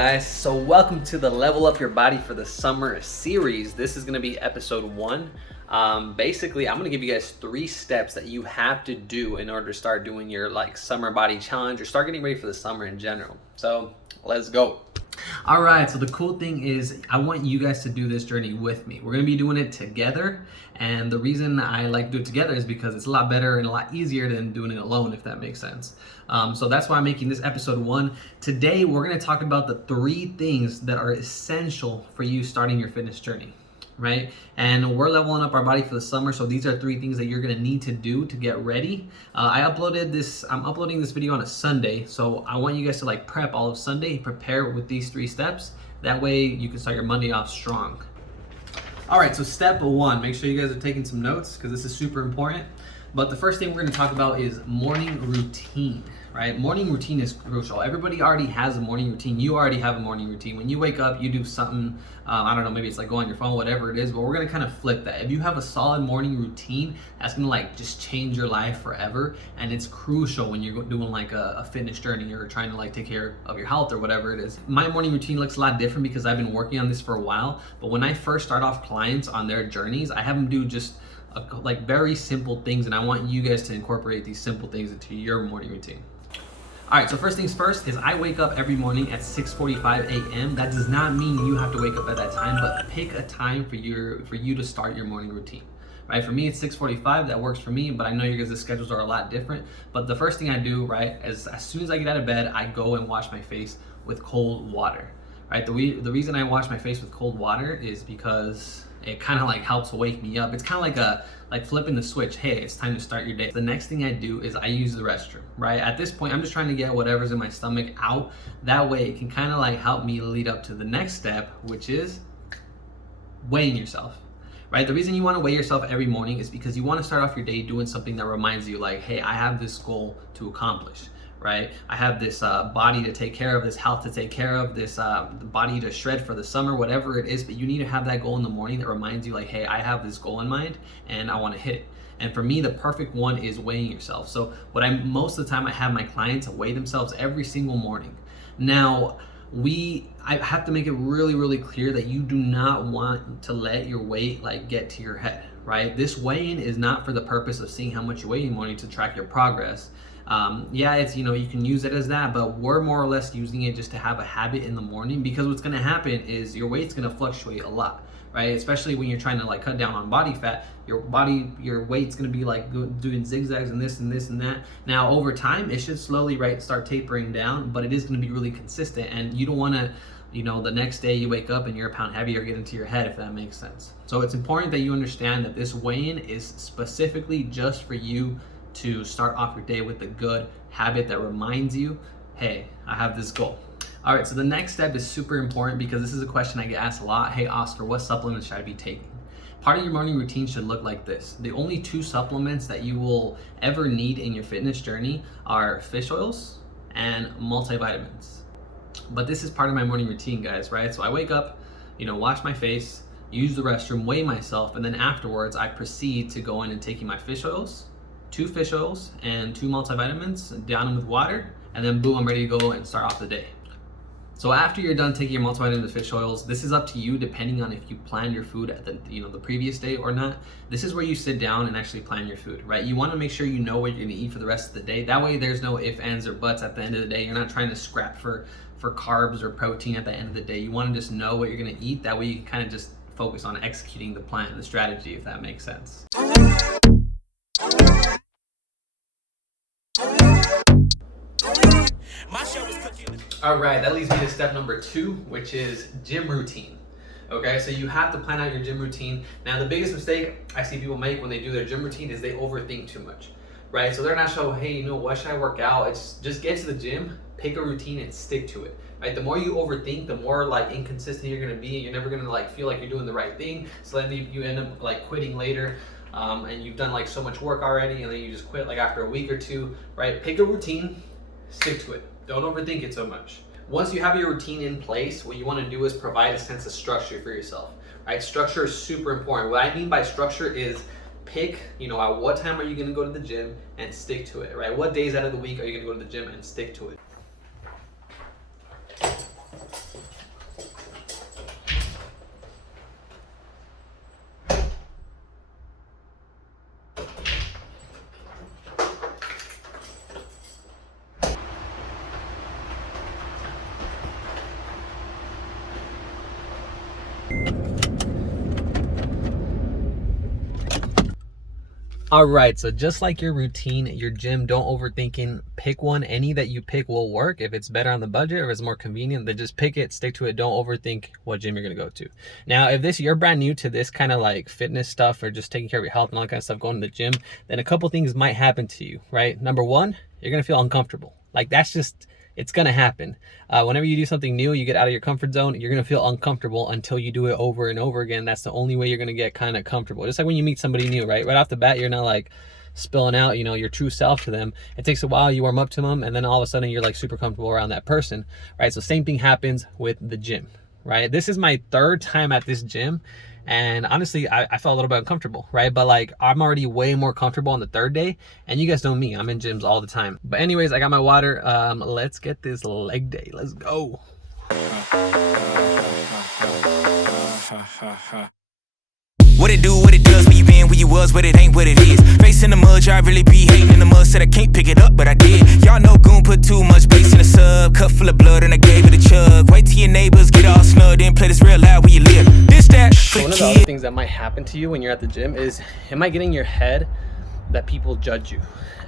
guys? So welcome to the Level Up Your Body for the Summer series. This is going to be episode 1. Basically, I'm going to give you guys 3 steps that you have to do in order to start doing your summer body challenge or start getting ready for the summer in general. So let's go. All right, so the cool thing is I want you guys to do this journey with me. We're going to be doing it together, and the reason I like to do it together is because it's a lot better and a lot easier than doing it alone, if that makes sense. So that's why I'm making this episode 1. Today, we're going to talk about the 3 things that are essential for you starting your fitness journey, right? And we're leveling up our body for the summer, so these are 3 things that you're going to need to do to get ready. I'm uploading this video on a Sunday, so I want you guys to prep all of Sunday, prepare with these 3 steps. That way you can start your Monday off strong. All right, so step 1, make sure you guys are taking some notes because this is super important. But the first thing we're going to talk about is morning routine, right? Morning routine is crucial. Everybody already has a morning routine. You already have a morning routine. When you wake up, you do something, I don't know, maybe it's go on your phone, whatever it is, but we're going to kind of flip that. If you have a solid morning routine, that's going to just change your life forever. And it's crucial when you're doing a fitness journey or trying to take care of your health or whatever it is. My morning routine looks a lot different because I've been working on this for a while. But when I first start off clients on their journeys, I have them do just very simple things, and I want you guys to incorporate these simple things into your morning routine. All right, so first things first is I wake up every morning at 6:45 a.m. That does not mean you have to wake up at that time, but pick a time for you to start your morning routine. Right? For me, it's 6:45. That works for me, but I know your guys' schedules are a lot different. But the first thing I do, right, is as soon as I get out of bed, I go and wash my face with cold water. Right? The reason I wash my face with cold water is because it kind of helps wake me up. It's kind of like flipping the switch. Hey, it's time to start your day. The next thing I do is I use the restroom, right? At this point, I'm just trying to get whatever's in my stomach out. That way it can kind of help me lead up to the next step, which is weighing yourself, right? The reason you want to weigh yourself every morning is because you want to start off your day doing something that reminds you hey, I have this goal to accomplish. Right? I have this body to take care of, this health to take care of, this body to shred for the summer, whatever it is, but you need to have that goal in the morning that reminds you hey, I have this goal in mind and I want to hit it. And for me, the perfect one is weighing yourself. So most of the time I have my clients weigh themselves every single morning. Now, I have to make it really, really clear that you do not want to let your weight get to your head, right? This weigh-in is not for the purpose of seeing how much you weigh in the morning to track your progress. Yeah, it's, you can use it as that, but we're more or less using it just to have a habit in the morning, because what's going to happen is your weight's going to fluctuate a lot, right? Especially when you're trying to cut down on body fat, your weight's going to be doing zigzags and this and this and that. Now, over time, it should slowly, start tapering down, but it is going to be really consistent, and you don't want to, the next day you wake up and you're a pound heavier get into your head, if that makes sense. So it's important that you understand that this weigh-in is specifically just for you to start off your day with a good habit that reminds you, hey, I have this goal. All right, so the next step is super important because this is a question I get asked a lot. Hey, Oscar, what supplements should I be taking? Part of your morning routine should look like this. The only 2 supplements that you will ever need in your fitness journey are fish oils and multivitamins. But this is part of my morning routine, guys, right? So I wake up, wash my face, use the restroom, weigh myself, and then afterwards I proceed to go in and taking my fish oils, 2 fish oils and 2 multivitamins, down them with water, and then boom, I'm ready to go and start off the day. So after you're done taking your multivitamins and fish oils, this is up to you depending on if you planned your food at the previous day or not. This is where you sit down and actually plan your food, right? You want to make sure you know what you're going to eat for the rest of the day. That way there's no ifs, ands, or buts at the end of the day. You're not trying to scrap for carbs or protein at the end of the day. You want to just know what you're going to eat. That way you can kind of just focus on executing the plan, the strategy, if that makes sense. All right, that leads me to step number 2, which is gym routine. Okay, so you have to plan out your gym routine. Now, the biggest mistake I see people make when they do their gym routine is they overthink too much, right? So they're not sure, hey, what should I work out? It's just get to the gym, pick a routine, and stick to it, right? The more you overthink, the more inconsistent you're gonna be. You're never gonna feel like you're doing the right thing. So then you end up quitting later. And you've done so much work already, and then you just quit after a week or 2, right? Pick a routine, stick to it. Don't overthink it so much. Once you have your routine in place, what you want to do is provide a sense of structure for yourself, right? Structure is super important. What I mean by structure is pick, at what time are you going to go to the gym and stick to it, right? What days out of the week are you going to go to the gym and stick to it? All right, so just like your routine, your gym, don't overthinking. Pick one. Any that you pick will work. If it's better on the budget or if it's more convenient, then just pick it, stick to it. Don't overthink what gym you're gonna go to. Now, if you're brand new to this kind of like fitness stuff or just taking care of your health and all that kind of stuff, going to the gym, then a couple things might happen to you, right? Number one, you're gonna feel uncomfortable. Like that's just it's gonna happen. Whenever you do something new, you get out of your comfort zone, you're gonna feel uncomfortable until you do it over and over again. That's the only way you're gonna get kind of comfortable. Just like when you meet somebody new, right? Right off the bat, you're not like spilling out, your true self to them. It takes a while, you warm up to them, and then all of a sudden you're like super comfortable around that person, right? So same thing happens with the gym, right? This is my third time at this gym. And honestly, I felt a little bit uncomfortable, right? But like, I'm already way more comfortable on the third day. And you guys know me, I'm in gyms all the time. But anyways, I got my water. Let's get this leg day. Let's go. What it do, what it does, where you been, where you was, what it ain't, what it is. Face in the mud, I really be hating in the mud. Said I can't pick it up, but I did. Y'all know Goon put too much bass in the sub. Cup full of blood and I gave it a chug. Wait till your neighbors get all snug, then play this real loud where you live. This, that, so one of the other things that might happen to you when you're at the gym is it might get in your head that people judge you.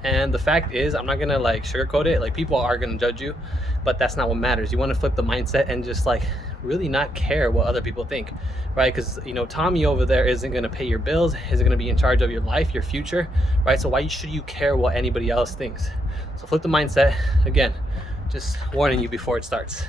And the fact is, I'm not gonna like sugarcoat it, like people are gonna judge you, but that's not what matters. You want to flip the mindset and just like really not care what other people think, right? Because Tommy over there isn't gonna pay your bills, isn't gonna be in charge of your life, your future, right? So why should you care what anybody else thinks? So flip the mindset. Again, just warning you before it starts.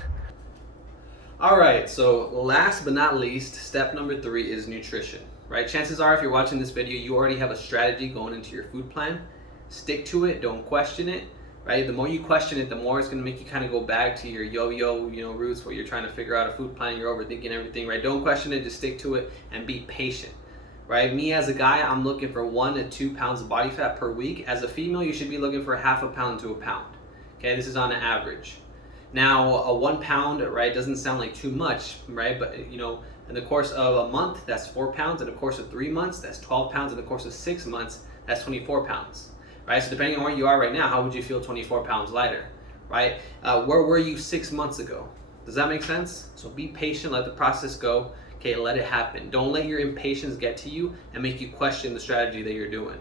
All right, so last but not least, step number 3 is nutrition, right? Chances are if you're watching this video, you already have a strategy going into your food plan. Stick to it, don't question it, right? The more you question it, the more it's gonna make you kind of go back to your yo-yo, roots where you're trying to figure out a food plan, you're overthinking everything, right? Don't question it, just stick to it and be patient, right? Me as a guy, I'm looking for 1 to 2 pounds of body fat per week. As a female, you should be looking for half a pound to a pound, okay? This is on an average. Now, a 1 pound, right, doesn't sound like too much, right? But, in the course of a month, that's 4 pounds. In the course of 3 months, that's 12 pounds. In the course of 6 months, that's 24 pounds. Right? So depending on where you are right now, how would you feel 24 pounds lighter, right? Where were you 6 months ago? Does that make sense? So be patient, let the process go, okay, let it happen. Don't let your impatience get to you and make you question the strategy that you're doing.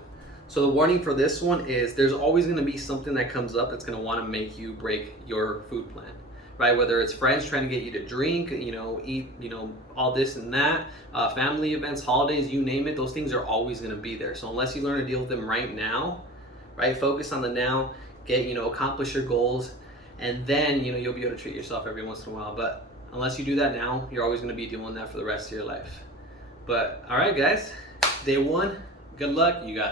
So the warning for this one is there's always gonna be something that comes up that's gonna wanna make you break your food plan, right? Whether it's friends trying to get you to drink, eat, all this and that, family events, holidays, you name it, those things are always gonna be there. So unless you learn to deal with them right now, right? Focus on the now, accomplish your goals, and then, you'll be able to treat yourself every once in a while. But unless you do that now, you're always gonna be doing that for the rest of your life. But all right, guys, day 1, good luck, you got it.